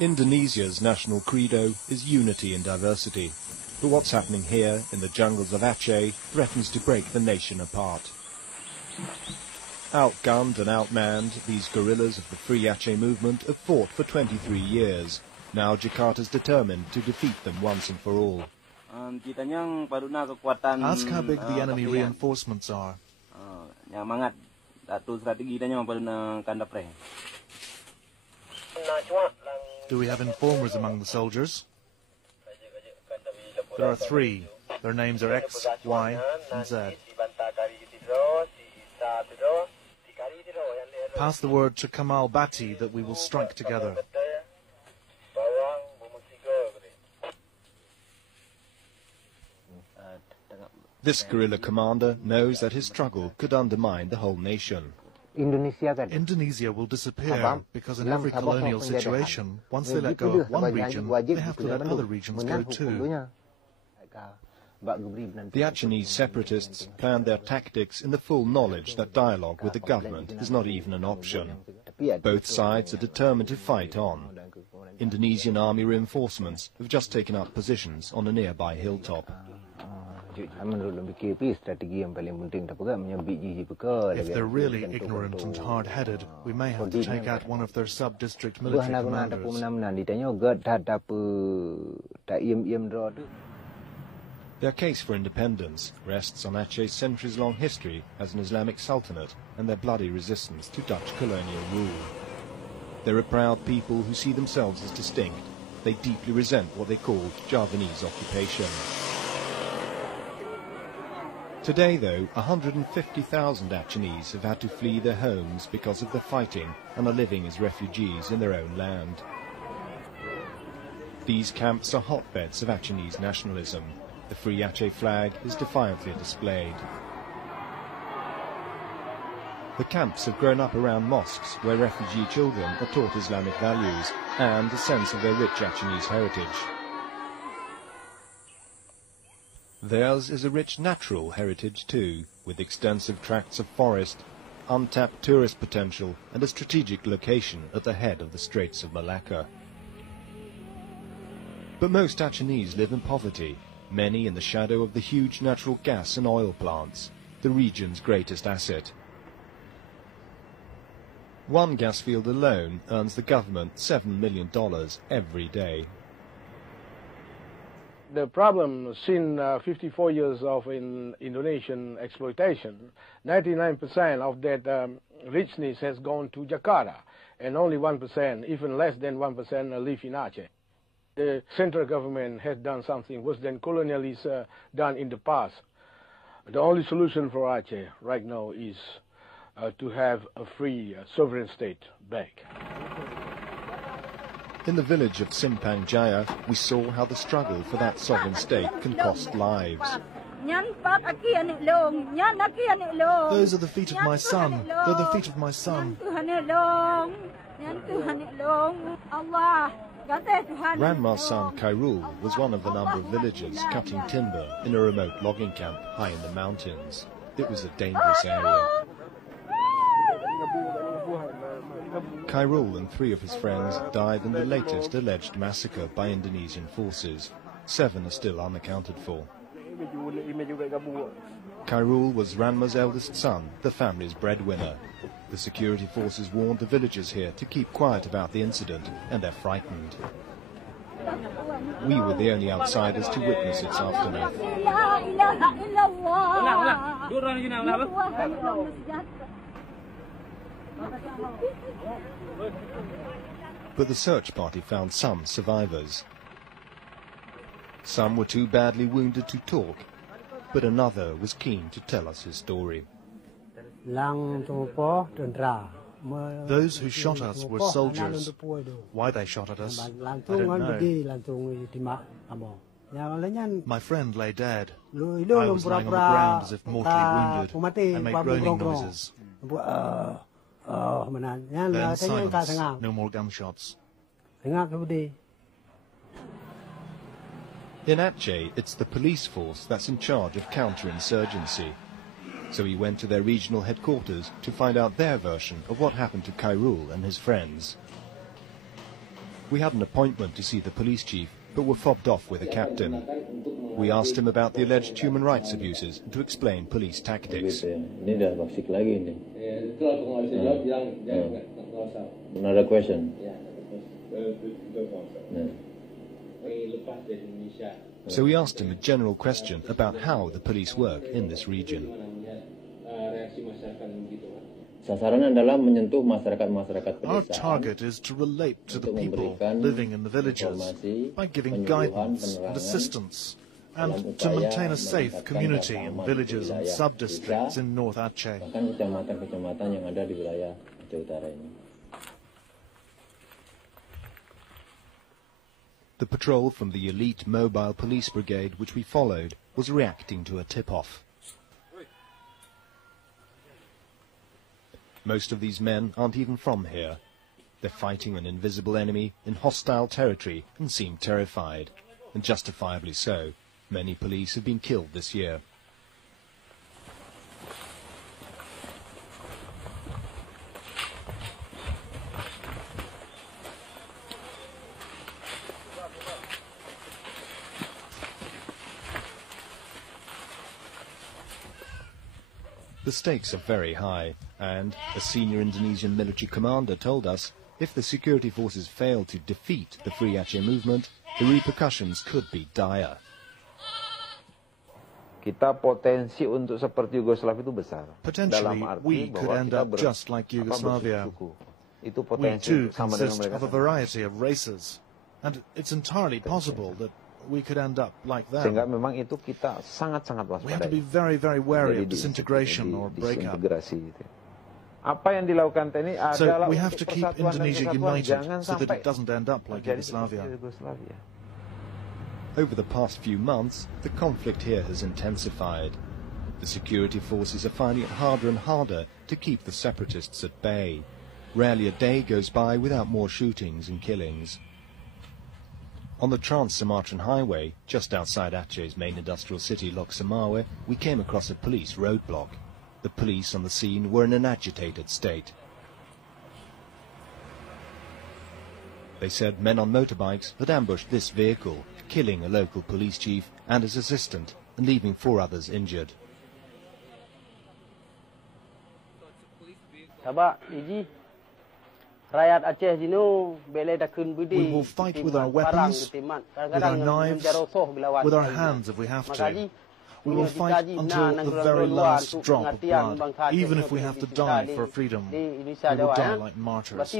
Indonesia's national credo is unity in diversity, but what's happening here in the jungles of Aceh threatens to break the nation apart. Outgunned and outmanned, these guerrillas of the Free Aceh movement have fought for 23 years. Now Jakarta's determined to defeat them once and for all. Ask how big the enemy reinforcements are. Do we have informers among the soldiers? There are 3. Their names are X, Y, and Z. Pass the word to Kamal Bati that we will strike together. This guerrilla commander knows that his struggle could undermine the whole nation. Indonesia will disappear because in every colonial situation, once they let go of one region, they have to let other regions go too. The Achenese separatists planned their tactics in the full knowledge that dialogue with the government is not even an option. Both sides are determined to fight on. Indonesian army reinforcements have just taken up positions on a nearby hilltop. If they're really ignorant and hard-headed, we may have to take out one of their sub-district military commanders. Their case for independence rests on Aceh's centuries-long history as an Islamic sultanate and their bloody resistance to Dutch colonial rule. They're a proud people who see themselves as distinct. They deeply resent what they call Javanese occupation. Today, though, 150,000 Achenese have had to flee their homes because of the fighting and are living as refugees in their own land. These camps are hotbeds of Achenese nationalism. The Free Aceh flag is defiantly displayed. The camps have grown up around mosques where refugee children are taught Islamic values and a sense of their rich Achenese heritage. Theirs is a rich natural heritage too, with extensive tracts of forest, untapped tourist potential and a strategic location at the head of the Straits of Malacca. But most Achenese live in poverty, many in the shadow of the huge natural gas and oil plants, the region's greatest asset. One gas field alone earns the government $7 million every day. The problem, since 54 years of Indonesian exploitation, 99% of that richness has gone to Jakarta, and only 1%, even less than 1%, live in Aceh. The central government has done something worse than colonialists done in the past. The only solution for Aceh right now is to have a free sovereign state back. In the village of Simpang Jaya, we saw how the struggle for that sovereign state can cost lives. Those are the feet of my son. They're the feet of my son. Grandma's son, Khairul, was one of the number of villagers cutting timber in a remote logging camp high in the mountains. It was a dangerous area. Khairul and 3 of his friends died in the latest alleged massacre by Indonesian forces. 7 are still unaccounted for. Khairul was Ranma's eldest son, the family's breadwinner. The security forces warned the villagers here to keep quiet about the incident, and they're frightened. We were the only outsiders to witness its aftermath. But the search party found some survivors. Some were too badly wounded to talk, but another was keen to tell us his story. Those who shot us were soldiers. Why they shot at us, I don't know. My friend lay dead. I was lying on the ground as if mortally wounded. I made groaning noises. Then silence, no more gunshots. In Aceh, it's the police force that's in charge of counterinsurgency. So he went to their regional headquarters to find out their version of what happened to Khairul and his friends. We had an appointment to see the police chief, but were fobbed off with a captain. We asked him about the alleged human rights abuses and to explain police tactics. Another question. So we asked him a general question about how the police work in this region. Our target is to relate to the people living in the villages by giving guidance and assistance, and to maintain a safe community in villages and sub-districts in North Aceh. The patrol from the elite mobile police brigade which we followed was reacting to a tip-off. Most of these men aren't even from here. They're fighting an invisible enemy in hostile territory and seem terrified, and justifiably so. Many police have been killed this year. The stakes are very high, and a senior Indonesian military commander told us if the security forces fail to defeat the Free Aceh movement, the repercussions could be dire. Potentially, we could end up just like Yugoslavia. We too consist of a variety of races, and it's entirely possible that we could end up like that. We have to be very, very wary of disintegration or breakup. So we have to keep Indonesia united so that it doesn't end up like Yugoslavia. Over the past few months, the conflict here has intensified. The security forces are finding it harder and harder to keep the separatists at bay. Rarely a day goes by without more shootings and killings. On the Trans-Sumatran Highway, just outside Aceh's main industrial city, Lok Sumawe, we came across a police roadblock. The police on the scene were in an agitated state. They said men on motorbikes had ambushed this vehicle, killing a local police chief and his assistant, and leaving 4 others injured. We will fight with our weapons, with our knives, with our hands if we have to. We will fight until the very last drop of blood, even if we have to die for freedom. We will die like martyrs.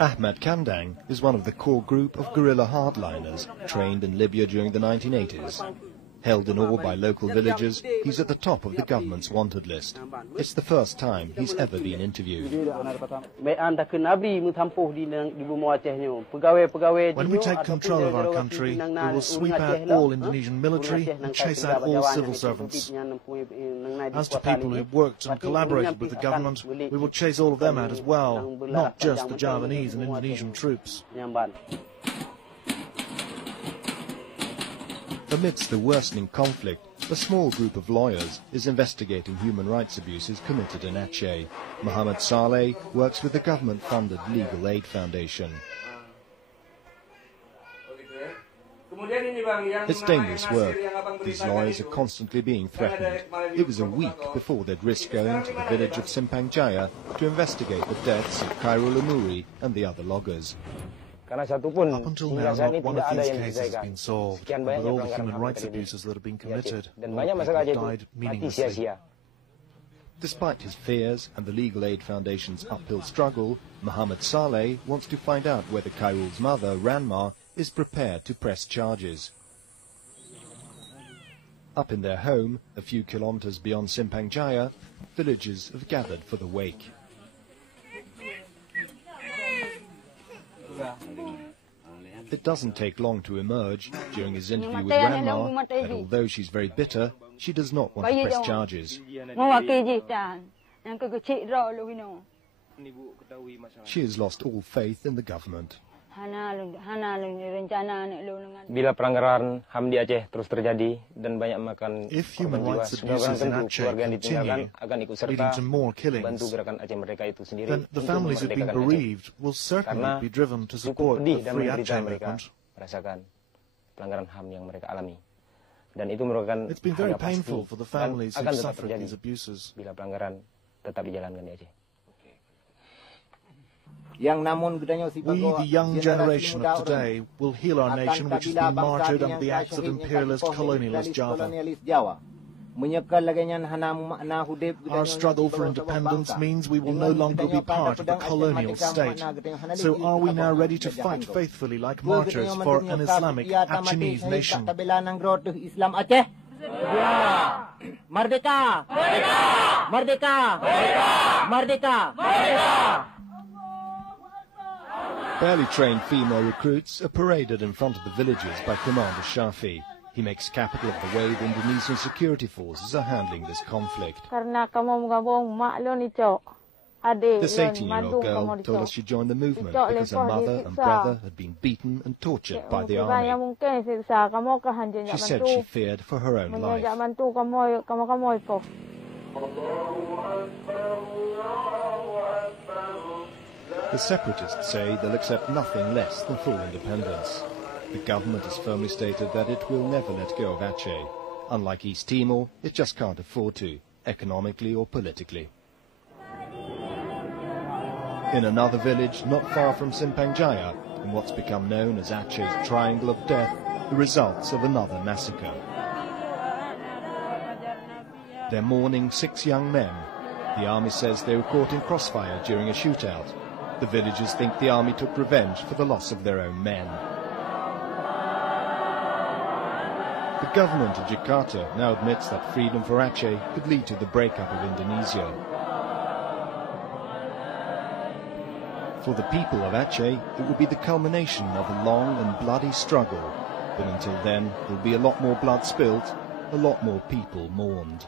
Ahmad Kandang is one of the core group of guerrilla hardliners trained in Libya during the 1980s. Held in awe by local villagers, he's at the top of the government's wanted list. It's the first time he's ever been interviewed. When we take control of our country, we will sweep out all Indonesian military and chase out all civil servants. As to people who worked and collaborated with the government, we will chase all of them out as well, not just the Javanese and Indonesian troops. Amidst the worsening conflict, a small group of lawyers is investigating human rights abuses committed in Aceh. Muhammad Saleh works with the government-funded Legal Aid Foundation. It's dangerous work. These lawyers are constantly being threatened. It was a week before they'd risk going to the village of Simpang Jaya to investigate the deaths of Khairul Umuri and the other loggers. Up until now, not one of these cases has been solved, and with all the human rights abuses that have been committed, more people have died meaninglessly. Despite his fears and the Legal Aid Foundation's uphill struggle, Muhammad Saleh wants to find out whether Khairul's mother, Ranma, is prepared to press charges. Up in their home, a few kilometers beyond Simpang Jaya, villagers have gathered for the wake. It doesn't take long to emerge during his interview with Ranma that although she's very bitter, she does not want to press charges. She has lost all faith in the government. Bila pelanggaran HAM di Aceh terus terjadi dan banyak makan If human rights abuses in Aceh continue, akan ikut serta leading to more bantu killings, gerakan Aceh Merdeka itu sendiri then the untuk families who've been memerdekakan Aceh. bereaved will certainly be driven to Cukup support pedih the dan Free menderita Aceh mereka movement. merasakan pelanggaran HAM yang mereka alami. Dan itu merupakan It's been very harga pasti painful for the dan families akan who've tetap suffered terjadi these abuses. bila pelanggaran tetap dijalankan di Aceh. We, the young generation of today, will heal our nation which has been martyred under the acts of imperialist colonialist Java. Our struggle for independence means we will no longer be part of the colonial state. So are we now ready to fight faithfully like martyrs for an Islamic Achenese nation? Merdeka! Merdeka! Merdeka! Merdeka! Barely trained female recruits are paraded in front of the villages by Commander Shafi. He makes capital of the way the Indonesian security forces are handling this conflict. This 18-year-old girl told us she joined the movement because her mother and brother had been beaten and tortured by the army. She said she feared for her own life. The separatists say they'll accept nothing less than full independence. The government has firmly stated that it will never let go of Aceh. Unlike East Timor, it just can't afford to, economically or politically. In another village not far from Simpang Jaya, in what's become known as Aceh's Triangle of Death, the results of another massacre. They're mourning 6 young men. The army says they were caught in crossfire during a shootout. The villagers think the army took revenge for the loss of their own men. The government of Jakarta now admits that freedom for Aceh could lead to the breakup of Indonesia. For the people of Aceh, it will be the culmination of a long and bloody struggle. But until then, there'll be a lot more blood spilt, a lot more people mourned.